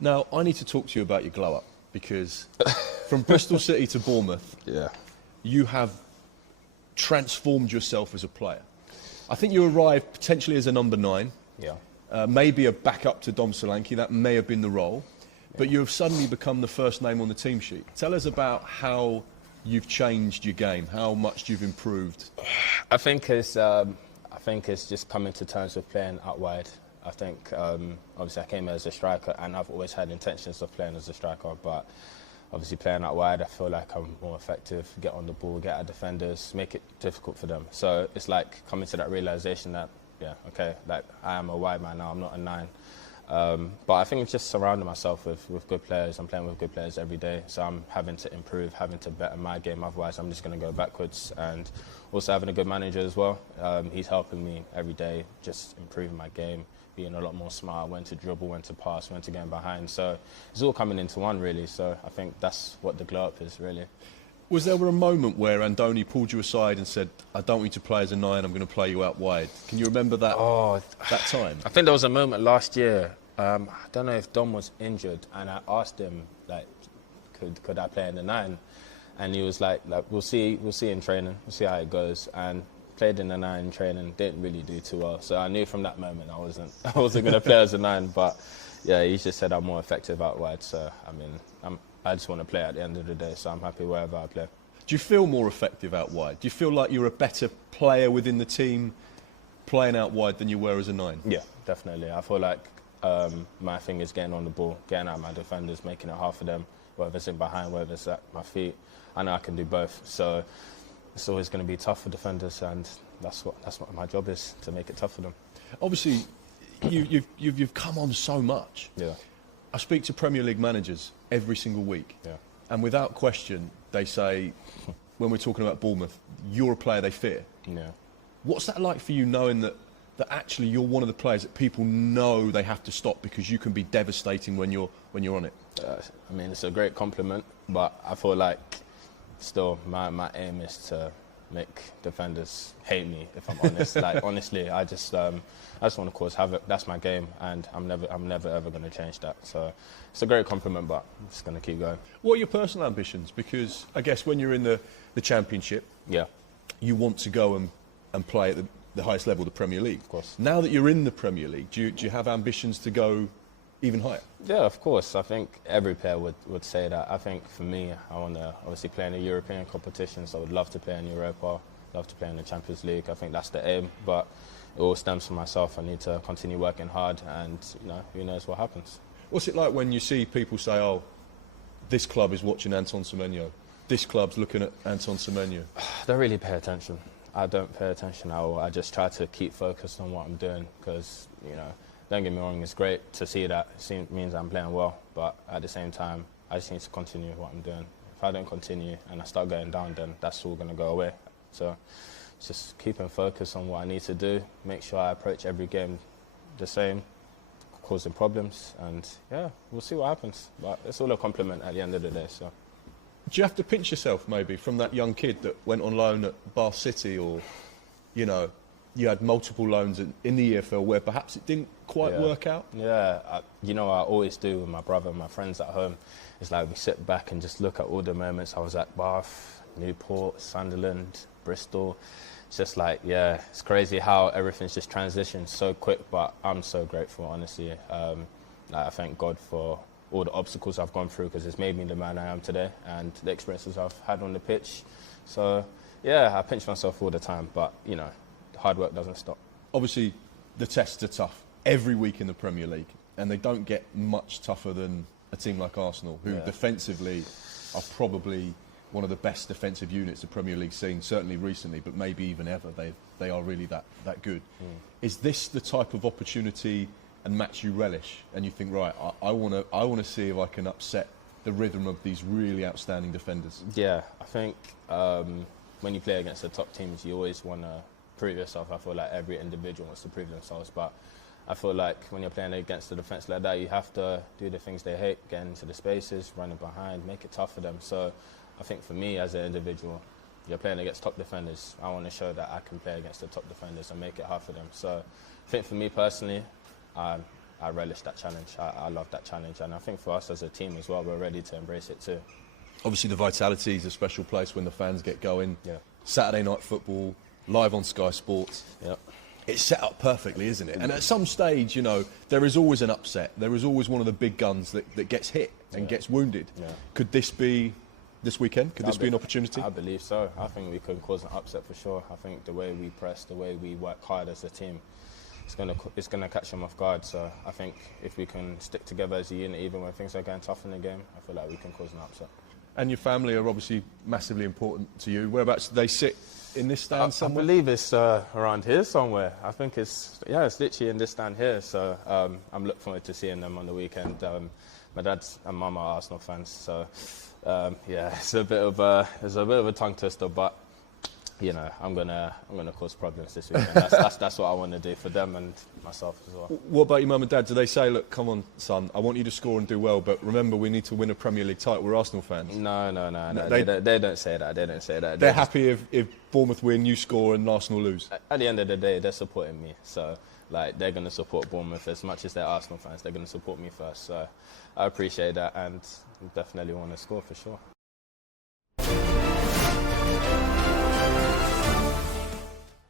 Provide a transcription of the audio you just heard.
Now, I need to talk to you about your glow up, because from Bristol City to Bournemouth, you have transformed yourself as a player. I think you arrived potentially as a number 9, maybe a backup to Dom Solanke. That may have been the role, but you have suddenly become the first name on the team sheet. Tell us about how you've changed your game, how much you've improved. I think it's just coming to terms with playing out wide. I think obviously I came here as a striker, and I've always had intentions of playing as a striker, but obviously playing out wide, I feel like I'm more effective, get on the ball, get at defenders, make it difficult for them. So it's like coming to that realisation that, like I am a wide man now, I'm not a 9. But I think it's just surrounding myself with good players. I'm playing with good players every day, so I'm having to improve, having to better my game. Otherwise, I'm just going to go backwards. And also having a good manager as well. He's helping me every day, just improving my game, being a lot more smart, when to dribble, when to pass, when to get in behind. So it's all coming into one, really. So I think that's what the glow up is, really. Was there a moment where Andoni pulled you aside and said, I don't want you to play as a 9, I'm going to play you out wide? Can you remember that, that time? I think there was a moment last year. I don't know if Dom was injured, and I asked him, like, could I play in the 9? And he was like, we'll see in training, we'll see how it goes. And played in the 9 in training, didn't really do too well. So I knew from that moment I wasn't going to play as a 9. But yeah, he just said I'm more effective out wide. So I mean, I just want to play at the end of the day. So I'm happy wherever I play. Do you feel more effective out wide? Do you feel like you're a better player within the team playing out wide than you were as a 9? Yeah, definitely. I feel like my thing is getting on the ball, getting at my defenders, making it hard for them, whether it's in behind, whether it's at my feet. I know I can do both, so it's always going to be tough for defenders, and that's what my job is, to make it tough for them. Obviously, you've come on so much. Yeah. I speak to Premier League managers every single week, and without question, they say, when we're talking about Bournemouth, you're a player they fear. Yeah. What's that like for you, knowing that actually you're one of the players that people know they have to stop because you can be devastating when you're on it? I mean, it's a great compliment, but I feel like still my aim is to make defenders hate me, if I'm honest. Like, honestly, I just want to cause havoc. That's my game, and I'm never ever going to change that. So it's a great compliment, but I'm just going to keep going. What are your personal ambitions? Because I guess when you're in the Championship, you want to go and play at the highest level, the Premier League. Of course. Now that you're in the Premier League, do you have ambitions to go even higher? Yeah, of course. I think every player would say that. I think for me, I want to obviously play in the European competitions. I would love to play in Europa, love to play in the Champions League. I think that's the aim, but it all stems from myself. I need to continue working hard, and who knows what happens. What's it like when you see people say, oh, this club is watching Antoine Semenyo, this club's looking at Antoine Semenyo? I don't really pay attention. I don't pay attention at all. I just try to keep focused on what I'm doing, because, don't get me wrong, it's great to see that. It means I'm playing well, but at the same time, I just need to continue what I'm doing. If I don't continue and I start going down, then that's all going to go away. So just keeping focused on what I need to do, make sure I approach every game the same, causing problems, and yeah, we'll see what happens. But it's all a compliment at the end of the day. So. Do you have to pinch yourself, maybe, from that young kid that went on loan at Bath City, or, you had multiple loans in the EFL where perhaps it didn't quite work out? Yeah, I always do with my brother and my friends at home. It's like we sit back and just look at all the moments I was at Bath, Newport, Sunderland, Bristol. It's just like, it's crazy how everything's just transitioned so quick, but I'm so grateful, honestly. I thank God for all the obstacles I've gone through, because it's made me the man I am today, and the experiences I've had on the pitch. So, I pinch myself all the time, but, hard work doesn't stop. Obviously, the tests are tough every week in the Premier League, and they don't get much tougher than a team like Arsenal, who defensively are probably one of the best defensive units the Premier League's seen, certainly recently, but maybe even ever. They are really that good. Is this the type of opportunity and match you relish, and you think, right, I want to see if I can upset the rhythm of these really outstanding defenders? Yeah, I think when you play against the top teams, you always want to prove yourself. I feel like every individual wants to prove themselves, but I feel like when you're playing against the defence like that, you have to do the things they hate, get into the spaces, running behind, make it tough for them. So I think for me as an individual, you're playing against top defenders. I want to show that I can play against the top defenders and make it hard for them. So I think for me personally, I relish that challenge. I love that challenge, and I think for us as a team as well, we're ready to embrace it too. Obviously, the Vitality is a special place when the fans get going. Yeah. Saturday night football, live on Sky Sports. Yeah. It's set up perfectly, isn't it? And at some stage, you know, there is always an upset. There is always one of the big guns that gets hit and gets wounded. Yeah. Could this be this weekend? Could this be an opportunity? I believe so. I think we can cause an upset for sure. I think the way we press, the way we work hard as a team, it's gonna catch them off guard. So I think if we can stick together as a unit, even when things are going tough in the game, I feel like we can cause an upset. And your family are obviously massively important to you. Whereabouts do they sit in this stand somewhere? I believe it's around here somewhere. I think it's literally in this stand here. So I'm looking forward to seeing them on the weekend. My dad and mum are Arsenal fans, so it's a bit of a tongue twister, but you know, I'm gonna cause problems this weekend. That's what I want to do for them and myself as well. What about your mum and dad? Do they say, look, come on, son, I want you to score and do well, but remember, we need to win a Premier League title. We're Arsenal fans. No. They don't say that. They don't say that. They're happy if Bournemouth win, you score, and Arsenal lose. At the end of the day, they're supporting me. So, like, they're going to support Bournemouth as much as they're Arsenal fans. They're going to support me first. So, I appreciate that and definitely want to score for sure.